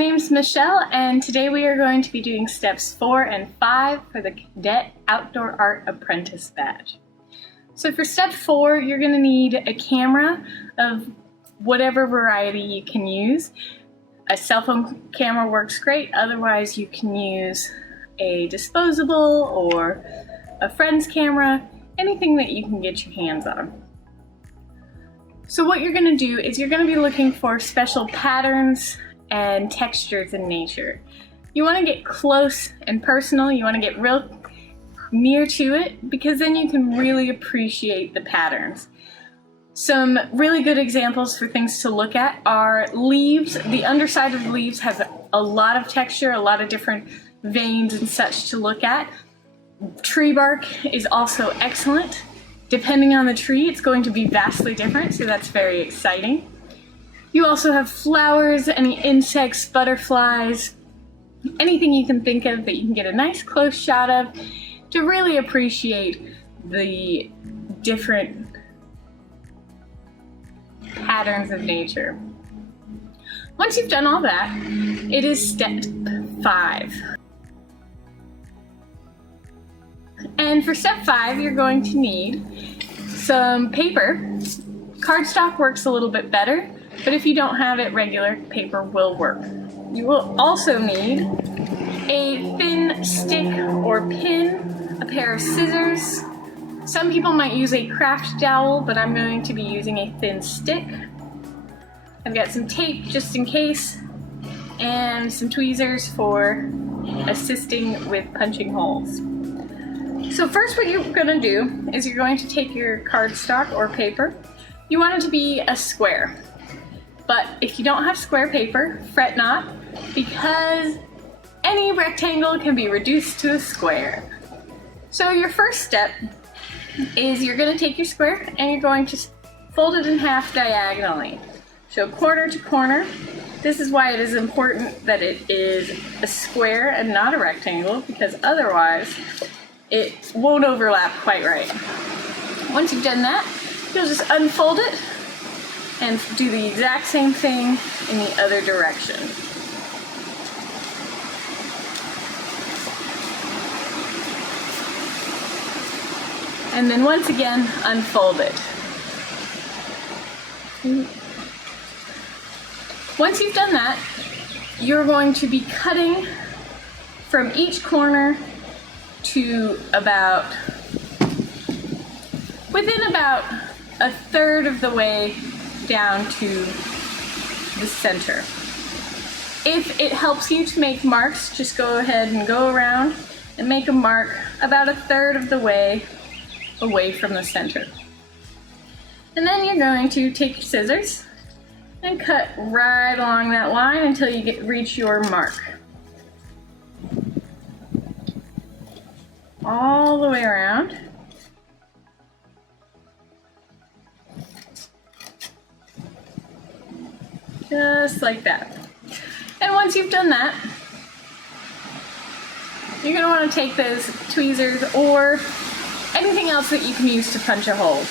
name's Michelle, and today we are going to be doing steps 4 and 5 for the Cadette Outdoor Art Apprentice badge. So for step 4, you're going to need a camera of whatever variety you can use. A cell phone camera works great, otherwise you can use a disposable or a friend's camera, anything that you can get your hands on. So what you're going to do is you're going to be looking for special patterns and textures in nature. You want to get close and personal, you want to get real near to it, because then you can really appreciate the patterns. Some really good examples for things to look at are leaves. The underside of the leaves has a lot of texture, a lot of different veins and such to look at. Tree bark is also excellent. Depending on the tree, it's going to be vastly different, so that's very exciting. You also have flowers, any insects, butterflies, anything you can think of that you can get a nice close shot of to really appreciate the different patterns of nature. Once you've done all that, it is step 5. And for step 5, you're going to need some paper. Cardstock works a little bit better, but if you don't have it, regular paper will work. You will also need a thin stick or pin, a pair of scissors. Some people might use a craft dowel, but I'm going to be using a thin stick. I've got some tape just in case, and some tweezers for assisting with punching holes. So first what you're going to do is you're going to take your cardstock or paper. You want it to be a square. But if you don't have square paper, fret not, because any rectangle can be reduced to a square. So your first step is you're going to take your square and you're going to fold it in half diagonally. So corner to corner. This is why it is important that it is a square and not a rectangle, because otherwise it won't overlap quite right. Once you've done that, you'll just unfold it and do the exact same thing in the other direction. And then once again, unfold it. Once you've done that, you're going to be cutting from each corner to within about a third of the way down to the center. If it helps you to make marks, just go ahead and go around and make a mark about a third of the way away from the center. And then you're going to take your scissors and cut right along that line until you reach your mark. All the way around. Just like that. And once you've done that, you're going to want to take those tweezers or anything else that you can use to punch a hole.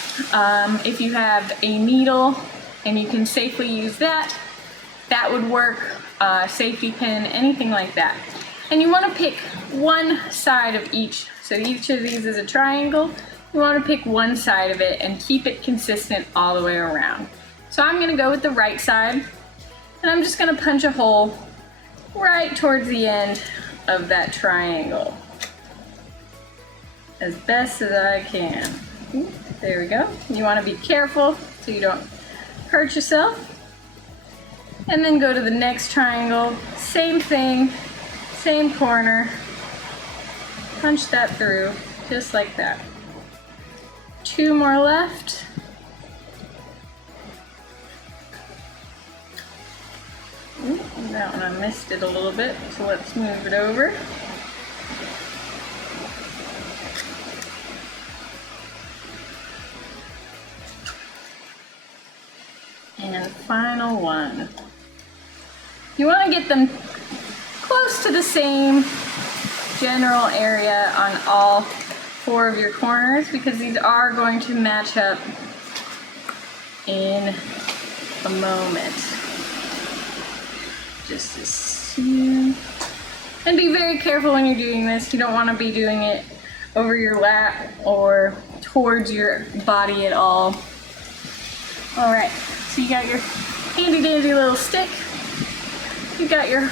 If you have a needle and you can safely use that, that would work. Safety pin, anything like that. And you want to pick one side of each. So each of these is a triangle. You want to pick one side of it and keep it consistent all the way around. So I'm going to go with the right side, and I'm just going to punch a hole right towards the end of that triangle as best as I can. There we go. You want to be careful so you don't hurt yourself. And then go to the next triangle, same thing, same corner, punch that through just like that. 2 more left. That one I missed it a little bit, so let's move it over. And final one. You want to get them close to the same general area on all 4 of your corners, because these are going to match up in a moment. Just as 2. And be very careful when you're doing this. You don't want to be doing it over your lap or towards your body at all. Alright, so you got your handy dandy little stick. You got your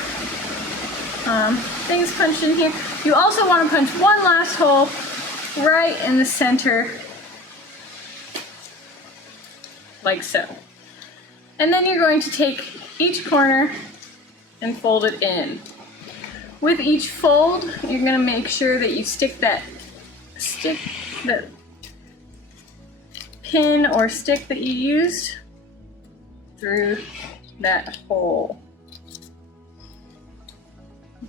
things punched in here. You also want to punch one last hole right in the center, like so. And then you're going to take each corner and fold it in. With each fold, you're going to make sure that you stick the pin or stick that you used through that hole.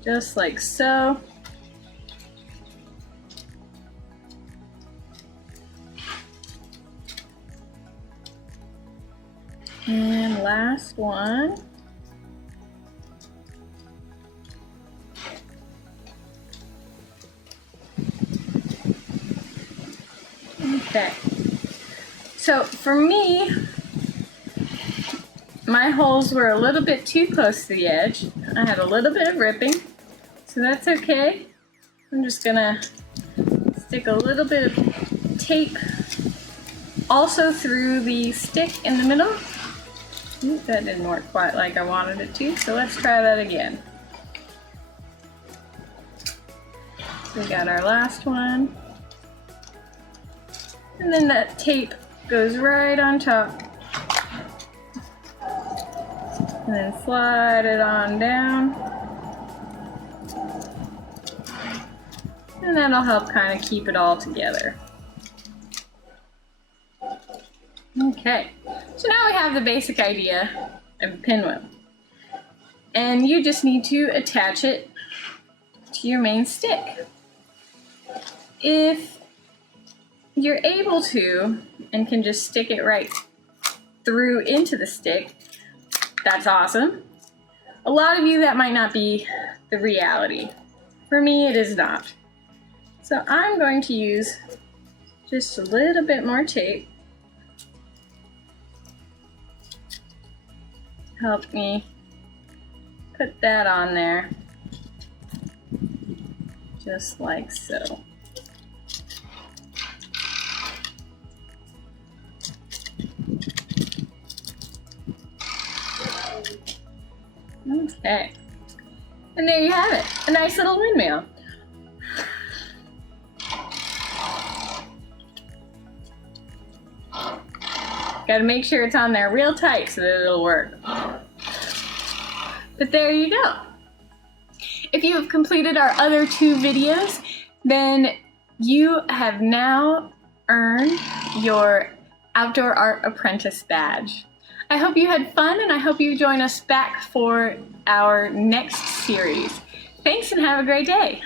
Just like so. And last one. Okay. So for me, my holes were a little bit too close to the edge. I had a little bit of ripping, so that's okay. I'm just gonna stick a little bit of tape also through the stick in the middle. Ooh, that didn't work quite like I wanted it to, so let's try that again. So we got our last one. And then that tape goes right on top. And then slide it on down. And that'll help kind of keep it all together. Okay, so now we have the basic idea of a pinwheel. And you just need to attach it to your main stick. If you're able to and can just stick it right through into the stick, that's awesome. A lot of you, that might not be the reality. For me, it is not. So I'm going to use just a little bit more tape. Help me put that on there, just like so. Okay, and there you have it, a nice little windmill. Gotta make sure it's on there real tight so that it'll work. But there you go. If you have completed our other 2 videos, then you have now earned your Outdoor Art Apprentice badge. I hope you had fun, and I hope you join us back for our next series. Thanks and have a great day.